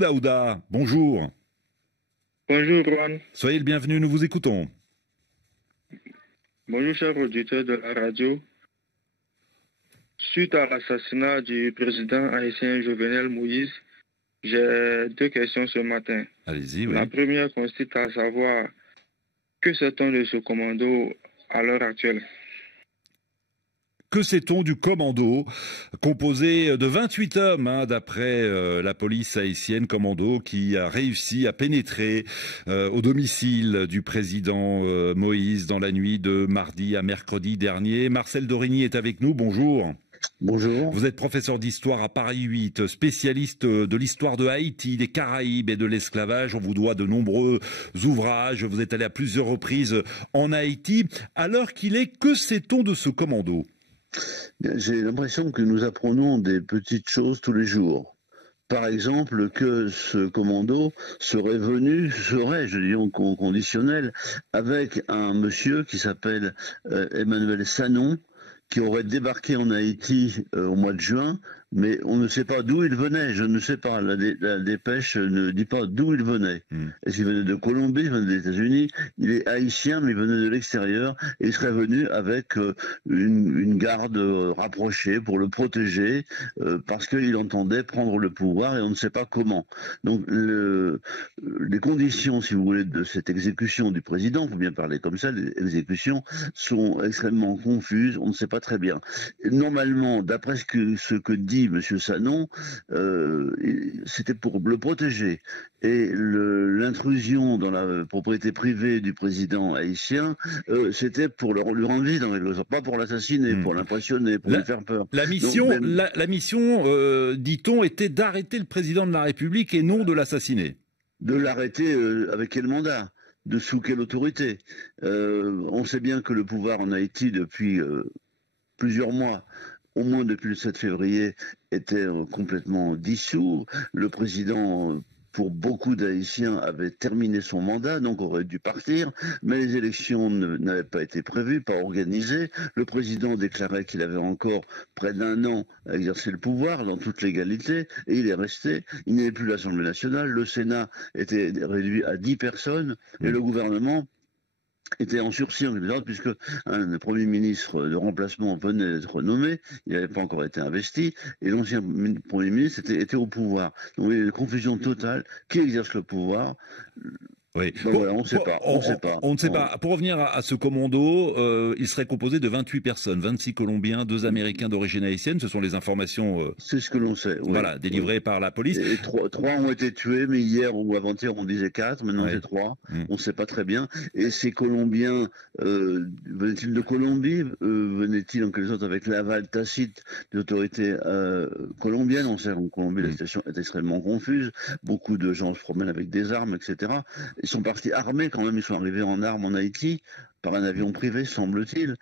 Daouda, bonjour. Bonjour Juan, Soyez le bienvenu, nous vous écoutons. bonjour chers auditeurs de la radio. Suite à l'assassinat du président haïtien Jovenel Moïse, j'ai deux questions ce matin. Allez-y, oui. La première consiste à savoir que sait-on de ce commando à l'heure actuelle? Que sait-on du commando, composé de 28 hommes, d'après la police haïtienne, commando qui a réussi à pénétrer au domicile du président Moïse dans la nuit de mardi à mercredi dernier. Marcel Dorigny est avec nous, bonjour. Bonjour. Vous êtes professeur d'histoire à Paris 8, spécialiste de l'histoire de Haïti, des Caraïbes et de l'esclavage. On vous doit de nombreux ouvrages. Vous êtes allé à plusieurs reprises en Haïti. À l'heure qu'il est, que sait-on de ce commando ? J'ai l'impression que nous apprenons des petites choses tous les jours. Par exemple, que ce commando serait, je dis en conditionnel, avec un monsieur qui s'appelle Emmanuel Sanon, qui aurait débarqué en Haïti au mois de juin, mais on ne sait pas d'où il venait, je ne sais pas, la dépêche ne dit pas d'où il venait. Est-ce qu'il venait de Colombie, il venait des États-Unis? Il est haïtien, mais il venait de l'extérieur, et il serait venu avec une garde rapprochée pour le protéger, parce qu'il entendait prendre le pouvoir, et on ne sait pas comment. Donc les conditions, si vous voulez, de cette exécution du président, il faut bien parler comme ça, les exécutions sont extrêmement confuses, on ne sait pas très bien. Normalement, d'après ce que dit M. Sanon, c'était pour le protéger. Et l'intrusion dans la propriété privée du président haïtien, c'était pour lui rendre visite, pas pour l'assassiner, pour l'impressionner, pour lui faire peur. La mission, dit-on, était d'arrêter le président de la République et non de l'assassiner. De l'arrêter avec quel mandat? De sous quelle autorité? On sait bien que le pouvoir en Haïti, depuis plusieurs mois, au moins depuis le 7 février, était complètement dissous. Le président, pour beaucoup d'Haïtiens, avait terminé son mandat, donc aurait dû partir, mais les élections n'avaient pas été prévues, pas organisées. Le président déclarait qu'il avait encore près d'un an à exercer le pouvoir dans toute légalité, et il est resté. Il n'y avait plus l'Assemblée nationale, le Sénat était réduit à 10 personnes, et le gouvernement était en sursis en quelque sorte, puisque un Premier ministre de remplacement venait d'être nommé, il n'avait pas encore été investi, et l'ancien Premier ministre était au pouvoir. Donc il y a une confusion totale. Qui exerce le pouvoir? Oui. Voilà, on ne sait pas. On ne sait pas. Pour revenir à ce commando, il serait composé de 28 personnes, 26 Colombiens, 2 Américains d'origine haïtienne. Ce sont les informations c'est ce que l'on sait. Oui. Voilà, délivrées par la police. Et trois ont été tués, mais hier ou avant-hier on disait 4, maintenant c'est 3. On ne sait pas très bien. Et ces Colombiens, venaient-ils de Colombie? Venaient-ils en quelque sorte avec l'aval tacite des autorités colombiennes? On sait qu'en Colombie la situation est extrêmement confuse. Beaucoup de gens se promènent avec des armes, etc. Ils sont partis armés quand même, ils sont arrivés en armes en Haïti, par un avion privé, semble-t-il.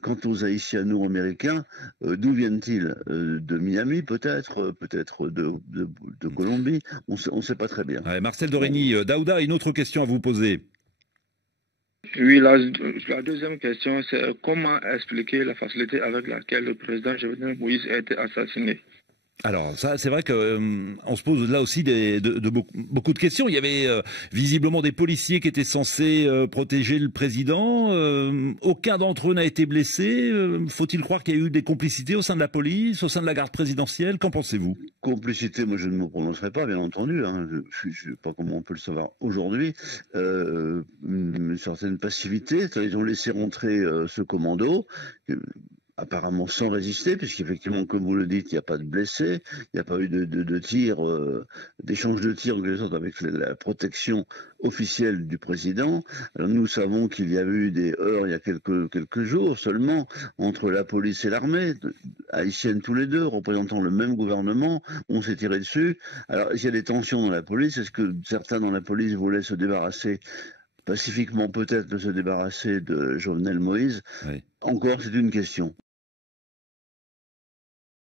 Quant aux Haïtiano-Américains, d'où viennent-ils? De Miami, peut-être de Colombie, on ne sait pas très bien. Ouais, Marcel Dorigny, Daouda, une autre question à vous poser. Oui, la deuxième question, c'est comment expliquer la facilité avec laquelle le président Jovenel Moïse a été assassiné? Alors ça, c'est vrai que on se pose là aussi beaucoup de questions. Il y avait visiblement des policiers qui étaient censés protéger le président. Aucun d'entre eux n'a été blessé. Faut-il croire qu'il y a eu des complicités au sein de la police, au sein de la garde présidentielle? Qu'en pensez-vous? Complicité, moi je ne me prononcerai pas, bien entendu. Je ne sais pas comment on peut le savoir aujourd'hui. Une certaine passivité. Ils ont laissé rentrer ce commando. Apparemment sans résister, puisqu'effectivement, comme vous le dites, il n'y a pas de blessés, il n'y a pas eu de tir, d'échange de tirs en quelque sorte avec la protection officielle du président. Alors nous savons qu'il y a eu des heurts il y a quelques jours seulement entre la police et l'armée, haïtiennes tous les deux, représentant le même gouvernement. On s'est tiré dessus. Alors il y a des tensions dans la police. Est-ce que certains dans la police voulaient se débarrasser pacifiquement, peut-être, de se débarrasser de Jovenel Moïse? Oui. Encore, c'est une question.